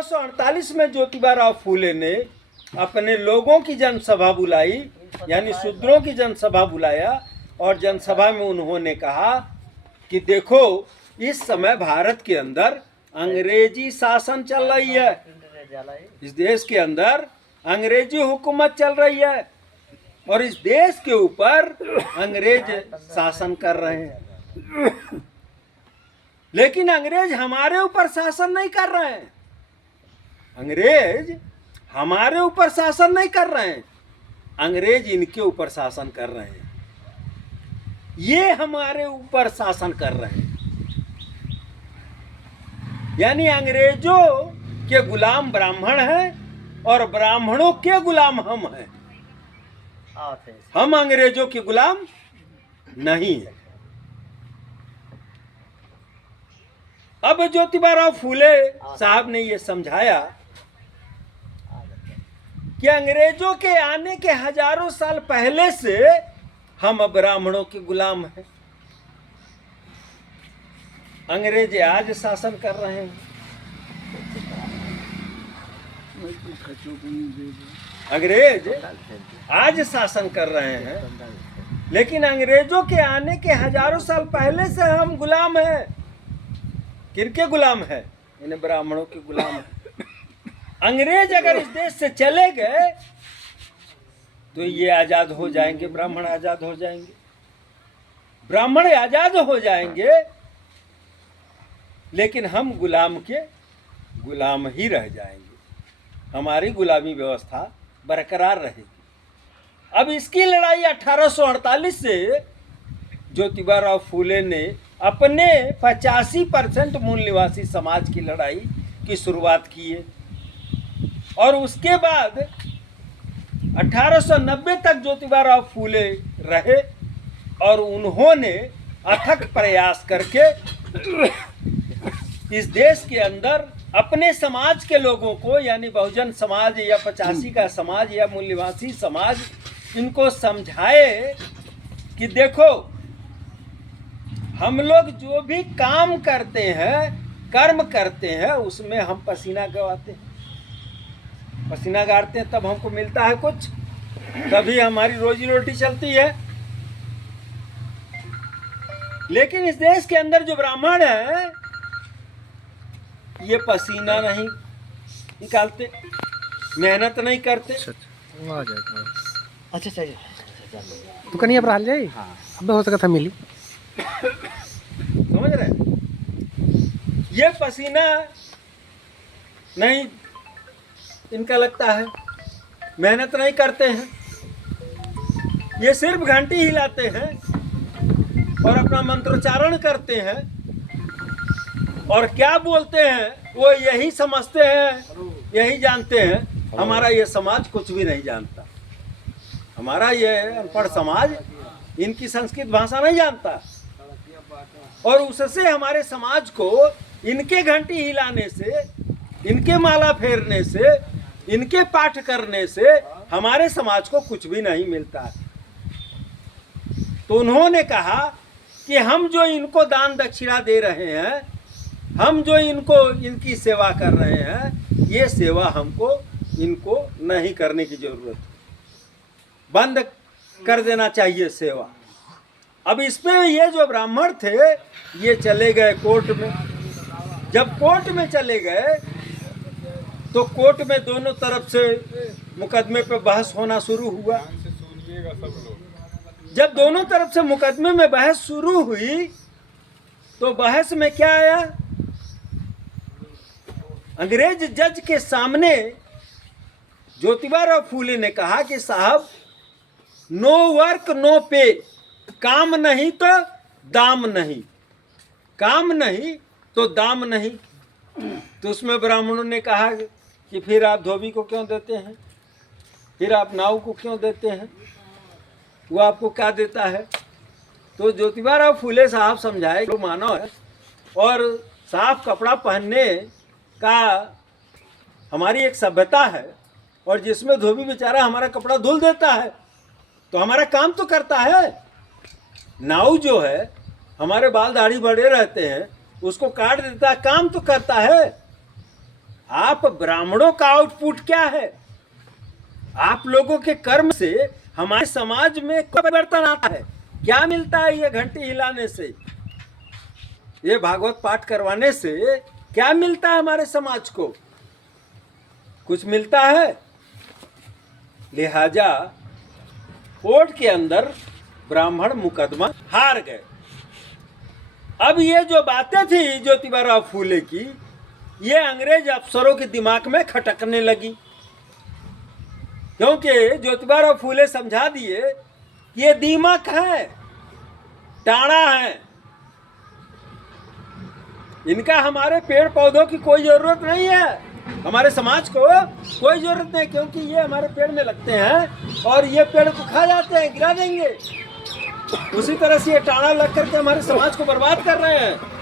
1848 में ज्योतिबा फूले ने अपने लोगों की जनसभा बुलाई, यानी शूद्रों की जनसभा बुलाया, और जनसभा में उन्होंने कहा कि देखो इस समय भारत के अंदर अंग्रेजी शासन चल रही है, इस देश के अंदर अंग्रेजी हुकूमत चल रही है और इस देश के ऊपर अंग्रेज शासन कर रहे हैं। लेकिन अंग्रेज हमारे ऊपर शासन नहीं कर रहे हैं, अंग्रेज हमारे ऊपर शासन नहीं कर रहे हैं, अंग्रेज इनके ऊपर शासन कर रहे हैं। ये हमारे ऊपर शासन कर रहे हैं, यानी अंग्रेजों के गुलाम ब्राह्मण हैं और ब्राह्मणों के गुलाम हम हैं। हम अंग्रेजों के गुलाम नहीं हैं। अब ज्योतिबा फूले साहब ने ये समझाया कि अंग्रेजों के आने के हजारों साल पहले से हम ब्राह्मणों के गुलाम हैं। अंग्रेज आज शासन कर रहे हैं, अंग्रेज आज शासन कर रहे हैं, लेकिन अंग्रेजों के आने के हजारों साल पहले से हम गुलाम हैं। किनके गुलाम है? इन्हें ब्राह्मणों के गुलाम है। अंग्रेज अगर इस देश से चले गए तो ये आजाद हो जाएंगे, ब्राह्मण आजाद हो जाएंगे, ब्राह्मण आजाद हो जाएंगे, लेकिन हम गुलाम के गुलाम ही रह जाएंगे, हमारी गुलामी व्यवस्था बरकरार रहेगी। अब इसकी लड़ाई 1848 से ज्योतिबा फूले ने अपने 85% मूल निवासी समाज की लड़ाई की शुरुआत की है और उसके बाद 1890 तक ज्योतिबा फूले रहे और उन्होंने अथक प्रयास करके इस देश के अंदर अपने समाज के लोगों को, यानी बहुजन समाज या 85 का समाज या मूल निवासी समाज, इनको समझाए कि देखो हम लोग जो भी काम करते हैं, कर्म करते हैं, उसमें हम पसीना गवाते हैं, पसीना गाड़ते हैं, तब हमको मिलता है कुछ, तभी हमारी रोजी रोटी चलती है। लेकिन इस देश के अंदर जो ब्राह्मण है ये पसीना नहीं निकालते, मेहनत नहीं करते। अच्छा तो कहीं पर हाल जाए। हाँ। अब हो सका था मिली, समझ रहे? ये पसीना नहीं इनका लगता है, मेहनत नहीं करते हैं, ये सिर्फ घंटी हिलाते हैं और अपना मंत्रोच्चारण करते हैं और क्या बोलते हैं वो यही समझते हैं, यही जानते हैं। हमारा ये समाज कुछ भी नहीं जानता, हमारा ये अनपढ़ समाज इनकी संस्कृत भाषा नहीं जानता और उससे हमारे समाज को इनके घंटी हिलाने से, इनके माला फेरने से, इनके पाठ करने से हमारे समाज को कुछ भी नहीं मिलता है। तो उन्होंने कहा कि हम जो इनको दान दक्षिणा दे रहे हैं, हम जो इनकी सेवा कर रहे हैं, ये सेवा हमको इनको नहीं करने की जरूरत, बंद कर देना चाहिए सेवा। अब इसमें ये जो ब्राह्मण थे ये चले गए कोर्ट में। जब कोर्ट में चले गए तो कोर्ट में दोनों तरफ से मुकदमे पे बहस होना शुरू हुआ। जब दोनों तरफ से मुकदमे में बहस शुरू हुई तो बहस में क्या आया? अंग्रेज जज के सामने ज्योतिबा फूले ने कहा कि साहब, नो वर्क नो पे, काम नहीं तो दाम नहीं, काम नहीं तो दाम नहीं। तो उसमें ब्राह्मणों ने कहा कि फिर आप धोबी को क्यों देते हैं, फिर आप नाऊ को क्यों देते हैं, वो आपको क्या देता है? तो ज्योतिबा फूले साहब समझाए कि मानव है और साफ कपड़ा पहनने का हमारी एक सभ्यता है और जिसमें धोबी बेचारा हमारा कपड़ा धुल देता है तो हमारा काम तो करता है। नाऊ जो है हमारे बाल दाढ़ी बड़े रहते हैं, उसको काट देता है, काम तो करता है। आप ब्राह्मणों का आउटपुट क्या है? आप लोगों के कर्म से हमारे समाज में क्या परिवर्तन आता है? क्या मिलता है ये घंटी हिलाने से, ये भागवत पाठ करवाने से क्या मिलता है हमारे समाज को? कुछ मिलता है? लिहाजा कोर्ट के अंदर ब्राह्मण मुकदमा हार गए। अब ये जो बातें थी ज्योतिबाराव फूले की, ये अंग्रेज अफसरों के दिमाग में खटकने लगी, क्योंकि ज्योतिबाराव फूले समझा दिए कि ये दीमक है, टाणा है, इनका हमारे पेड़ पौधों की कोई जरूरत नहीं है, हमारे समाज को कोई जरूरत नहीं, क्योंकि ये हमारे पेड़ में लगते हैं और ये पेड़ को खा जाते हैं, गिरा देंगे। उसी तरह से ये टाणा लग करके हमारे समाज को बर्बाद कर रहे हैं।